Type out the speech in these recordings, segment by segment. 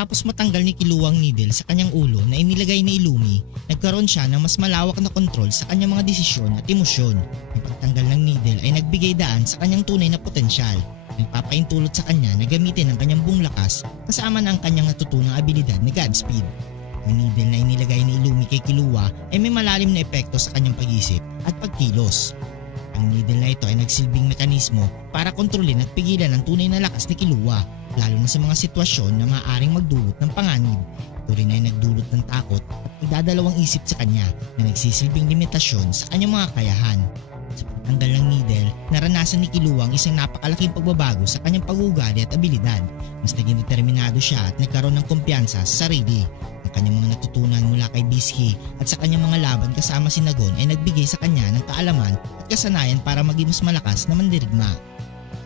Matapos matanggal ni Killua ang needle sa kanyang ulo na inilagay ni Illumi, nagkaroon siya ng mas malawak na kontrol sa kanyang mga desisyon at emosyon. Ang pagtanggal ng needle ay nagbigay daan sa kanyang tunay na potensyal. Nagpapaintulot sa kanya na gamitin ang kanyang buong lakas kasama na ang kanyang natutunang abilidad na Godspeed. Ang needle na inilagay ni Illumi kay Killua ay may malalim na epekto sa kanyang pag-isip at pagkilos. Ang needle na ito ay nagsilbing mekanismo para kontrolin at pigilan ang tunay na lakas ni Killua, lalo na sa mga sitwasyon na maaaring magdulot ng panganib. Ito rin ay nagdulot ng takot at pagdadalawang isip sa kanya na nagsisilbing limitasyon sa kanyang mga kakayahan. Sa pagtanggal ng needle, naranasan ni Killua ang isang napakalaking pagbabago sa kanyang pag-uugali at abilidad. Mas naging determinado siya at nagkaroon ng kumpiyansa sa sarili. Ang kanyang mga natutunan mula kay Bisky at sa kanyang mga laban kasama si Nagon ay nagbigay sa kanya ng kaalaman at kasanayan para maging mas malakas na mandirigma.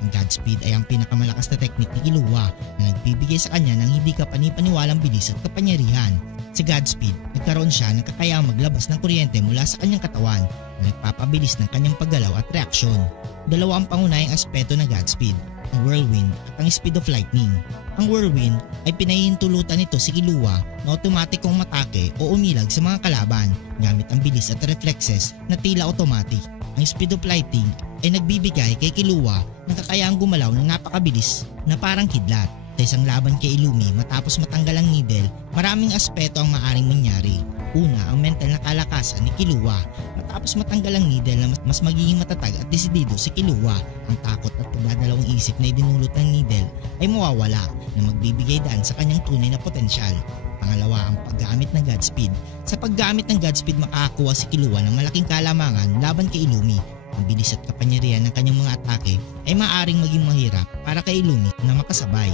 Ang Godspeed ay ang pinakamalakas na teknik ni Killua na nagbibigay sa kanya ng hindi kapani-paniwalang bilis at kapangyarihan. Sa Godspeed, nagkaroon siya ng kakayahang maglabas ng kuryente mula sa kanyang katawan na nagpapabilis ng kanyang paggalaw at reaksyon. Dalawa ang pangunahing aspeto ng Godspeed, ang Whirlwind at ang Speed of Lightning. Ang Whirlwind ay pinahihintulutan nito si Killua na otomatikong matake o umilag sa mga kalaban gamit ang bilis at reflexes na tila automatic. Ang Speed of Lightning ay nagbibigay kay Killua ng kakayahang gumalaw ng napakabilis na parang kidlat. Sa isang laban kay Illumi matapos matanggal ang needle, maraming aspeto ang maaring mangyari. Una, ang mental na kalakasan ni Killua. Matapos matanggal ang needle na mas magiging matatag at desidido si Killua. Ang takot at pagdadalawang isip na idinulot ng needle ay mawawala na magbibigay daan sa kanyang tunay na potensyal. Pangalawa, ang paggamit ng Godspeed. Sa paggamit ng Godspeed makakakuha si Killua ng malaking kalamangan laban kay Illumi. Ang bilis at kapangyarihan ng kanyang mga atake ay maaaring maging mahirap para kay Illumi na makasabay.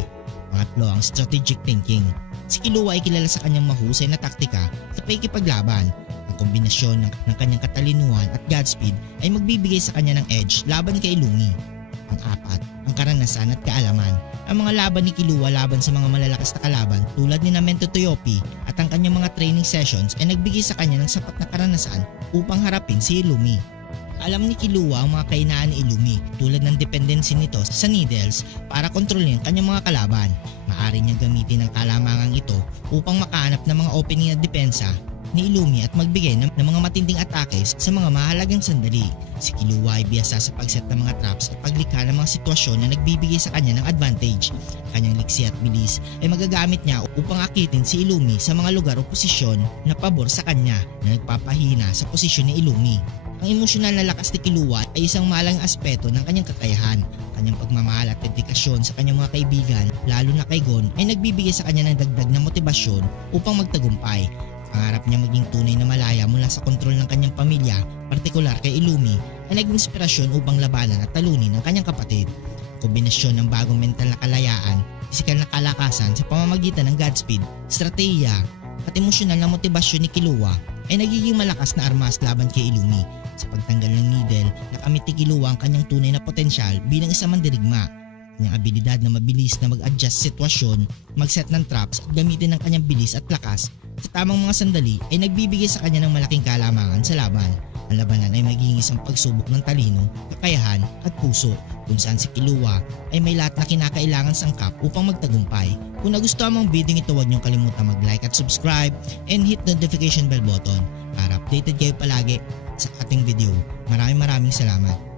Pangatlo, ang strategic thinking. Si Killua ay kilala sa kanyang mahusay na taktika sa pakikipaglaban. Ang kombinasyon ng kanyang katalinuhan at Godspeed ay magbibigay sa kanya ng edge laban kay Illumi. Pang-apat, ang karanasan at kaalaman. Ang mga laban ni Killua laban sa mga malalakas na kalaban tulad ni Mento Toyopi at ang kanyang mga training sessions ay nagbigay sa kanya ng sapat na karanasan upang harapin si Illumi. Alam ni Killua ang mga kahinaan ni Illumi tulad ng dependency nito sa needles para kontrolin ang kanyang mga kalaban. Maaari niyang gamitin ang kalamangang ito upang makahanap ng mga opening at depensa ni Illumi at magbigay ng mga matinding atake sa mga mahalagang sandali. Si Killua ay biyasa sa pagset ng mga traps at paglikha ng mga sitwasyon na nagbibigay sa kanya ng advantage. Ang kanyang liksi at bilis ay magagamit niya upang akitin si Illumi sa mga lugar o posisyon na pabor sa kanya na nagpapahina sa posisyon ni Illumi. Ang emosyonal na lakas ni Killua ay isang mahalagang aspeto ng kanyang kakayahan. Kanyang pagmamahal at dedikasyon sa kanyang mga kaibigan, lalo na kay Gon, ay nagbibigay sa kanya ng dagdag na motibasyon upang magtagumpay. Pangarap niya maging tunay na malaya mula sa kontrol ng kanyang pamilya, partikular kay Illumi, ay naging inspirasyon upang labanan at talunin ang kanyang kapatid. Ang kombinasyon ng bagong mental na kalayaan, pisikal na kalakasan sa pamamagitan ng Godspeed, estratehiya at emosyonal na motibasyon ni Killua ay nagiging malakas na armas laban kay Illumi. Sa pagtanggal ng needle, nakamit ni Killua ang kanyang tunay na potensyal bilang isang mandirigma. Kanyang abilidad na mabilis na mag-adjust sa sitwasyon, mag-set ng traps at gamitin ang kanyang bilis at lakas sa tamang mga sandali ay nagbibigay sa kanya ng malaking kalamangan sa laban. Ang labanan ay magiging isang pagsubok ng talino, kakayahan at puso kung saan si Killua ay may lahat na kinakailangan sangkap upang magtagumpay. Kung nagustuhan mo ang video ito, huwag niyong kalimutan mag-like at subscribe and hit the notification bell button para updated kayo palagi sa ating video. Maraming salamat.